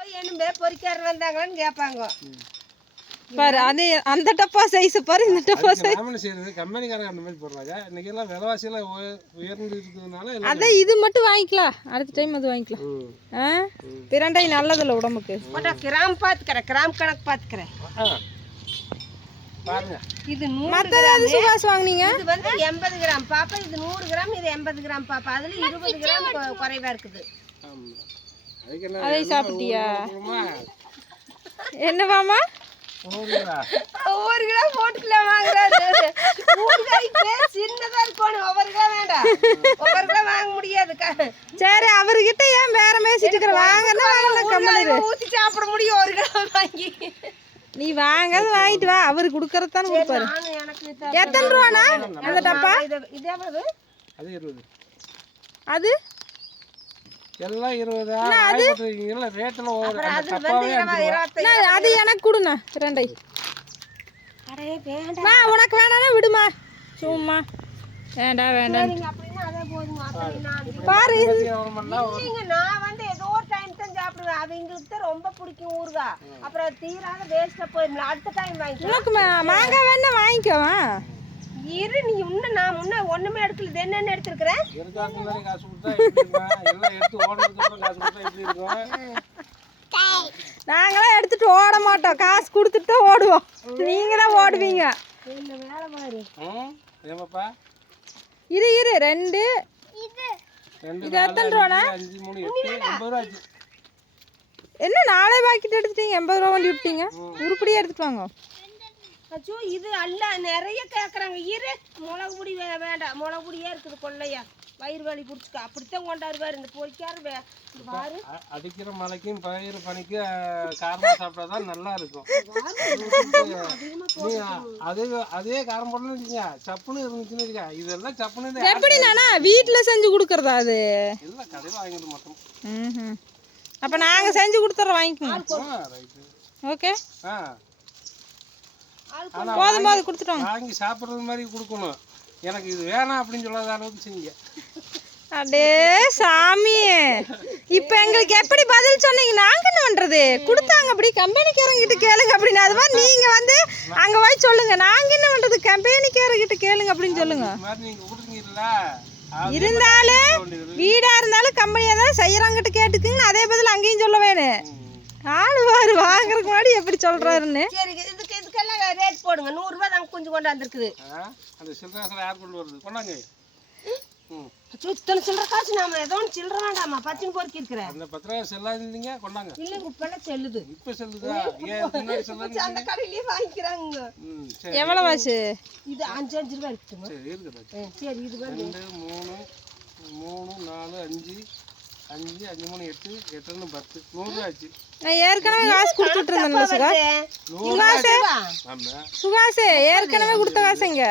என்னமே பொறிக்காரர் வந்தாங்களான்னு கேட்பாங்க. பாரு அது அந்த டப்பா சைஸ் பாரு இந்த டப்பா சைஸ் நாம என்ன செய்யறது கம்பெனிக்காரங்க அந்த மாதிரி போடுறாங்க. இன்னைக்கு எல்லாம் விலைவாசி எல்லாம் உய- உயர்ந்து இருக்கிறதுனால எல்லாம் அதான் இது மட்டும் வாங்கிக்கலாம். அடுத்த டைம் அது வாங்கிக்கலாம். ஆ? பிரண்டை நல்லதில்ல உடம்புக்கு. போட்டா கிராம் பார்த்துக்கிறேன் கிராம் கணக்கு. பாருங்க. இது அது சுகாஸ் வாங்குனீங்க? இது வந்து எண்பது கிராம். பாப்பா இது நூறு கிராம் இது எண்பது கிராம் பாப்பா. அதுல இருபது கிராம் கொ- குறைவா இருக்குது. ஆமா. அதை சாப்பிட்டியா? என்னவாமா. ஒவ்வொரு கிராம் போட்டுக்கலாம் வாங்குறாரு. ஊறுகாய் பேர் சின்னதா இருக்கணும். ஒவ்வொரு கிராம் வேண்டாம். ஒவ்வொரு கிராம் வாங்க முடியாது. சரி அவர்கிட்ட ஏன் வேற பேசிட்டு இருக்கிற வாங்கன்னா வாங்கல ஊத்தி சாப்பிட முடியும். ஒரு கிராம் வாங்கி. நீ வாங்கறது வாங்கிட்டு வா. அவரு கொடுக்கறதானே கொடுப்பாரு. நானும் எனக்கு த- எத்தனை ரூபாண்ணா? அந்த டப்பா? இது இது எவ்வளவு? அது இருபது. அது? எல்லாம் இருபதா ஆயிரத்தி அந்த அது? எனக்கு கொடுண்ணா மா உனக்கு வேணாம்னா விடுமா. சும்மா. வேண்டாம். வேண்டாம் பாரு நான் வந்து ஏதோ ஒரு டைம் தான் சாப்பிடுவேன். அவங்களுக்கு தான் ரொம்ப பிடிக்கும் ஊறுகாய். அப்புறம் தீராத வேஸ்ட்டாக போயிடலாம் அடுத்த டைம் மா- மாங்காய் வேணா வாங்கிக்கோவா இரு நீ இன்னும் நான் முன்ன ஒண்ணுமே எடுக்கல. இது என்னென்ன எடுத்துருக்கிறேன் இருக்காக்கு முன்னாடி காசு கொடுத்தா எப்படி இருக்கும்? எல்லாம் எடுத்து ஓடுறதுக்கு அப்புறம் காசு கொடுத்தா எப்படி இருக்கும்? நாங்களாம் எடுத்துட்டு ஓட மாட்டோம். காசு கொடுத்துட்டு தான் ஓடுவோம். நீங்க தான் ஓடுவீங்க. இந்த வேலை பாரு ம் ஏமாப்பா இரு இரு. ரெண்டு. ரெண்டு இது எத்தனை ரூபாண்ணா? என்ன நாளே பாக்கெட் எடுத்துட்டீங்க? எண்பது ரூபா வண்டி விட்டீங்க உருப்படியாக எடுத்துட்டு வாங்க. அச்சோ இது அல்ல நிறைய கேட்குறாங்க இரு மிளகு பொடி வே வேண்டாம். மிளகு பொடியே இருக்குது கொள்ளையா. வயிறு வலி பிடிச்சிக்க. அப்படித்தான் கொண்டாடுவார் இந்த பொறிக்காரு வே இந்த பாரு. அ- அடிக்கிற மழைக்கும் பயிர் பனிக்கு காரமாக சாப்பிட்டா தான் நல்லா இருக்கும். அதே அதே காரம் போடணும் வச்சுக்க சப்புன்னு இருந்துச்சுன்னு வச்சுக்க இதெல்லாம் சப்புன்னு எப்படி நானா வீட்டில் செஞ்சு கொடுக்குறதா அது? எல்லாம் கடையில் வாங்கிட்டு மட்டும். ம் அப்போ நாங்கள் செஞ்சு கொடுத்துட்றோம் வாங்கிக்கோங்க. ஓகே? ஆ. போதும் போது கொடுத்துட்டோங்க. வாங்கி சாப்பிட்றது மாதிரி கொடுக்கணும். எனக்கு இது வேணாம் அப்படின்னு சொல்லாத அளவுக்கு செய்யுங்க அடே சாமி இப்போ எங்களுக்கு எப்படி பதில் சொன்னீங்க? நாங்கள் என்ன பண்ணுறது கொடுத்தாங்க அப்படி கம்பெனிக்காரங்கிட்ட கேளுங்க அப்படின்னு அது மாதிரி நீங்கள் வந்து அங்கே போய் சொல்லுங்க. நாங்கள் என்ன பண்ணுறது கம்பெனிக்காரங்கிட்ட கேளுங்க அப்படின்னு சொல்லுங்க. இருந்தாலும் வீடா இருந்தாலும் கம்பெனியா தான் செய்யறவங்கிட்ட கேட்டுக்குங்கன்னு அதே பதில் அங்கேயும் சொல்ல வேணும் ஆளு வாரு வாங்குறதுக்கு முன்னாடி எப்படி சொல்றாருன்னு. ரேட் போடுங்க. நூறுரூவா தாங்க கொஞ்சம் கொண்டு வந்திருக்குது. அந்த சில்லறை யார் கொண்டு வருது? கொண்டாங்க. இத்தனை சில்லற காசு நாம ஏதோ ஒன்று சில்லற வேண்டாமா? பச்சின் பொறுக்கி இருக்கிறேன் அந்த பத்து ரூபா செல்லாதீங்க கொண்டாங்க. இல்லைங்க இப்பெல்லாம் செல்லுது. இப்போ செல்லுதா? செல்லாது அந்த கடையிலேயே வாங்கிக்கிறாங்க. எவ்வளவு ஆச்சு? இது அஞ்சு அஞ்சு ரூபாய் இருக்குங்க சரி இருக்குது சரி இது மூணு மூணு நாலு அஞ்சு அஞ்சு அஞ்சு மூணு எட்டு எட்டு ஒன்று பத்து. நூறுரூவா ஆச்சு. நான் ஏற்கனவே காசு கொடுத்துட்டு இருந்தேன்ல நூறுரூவா ஆமாம் சுகாஸ் ஏற்கனவே கொடுத்த காசுங்க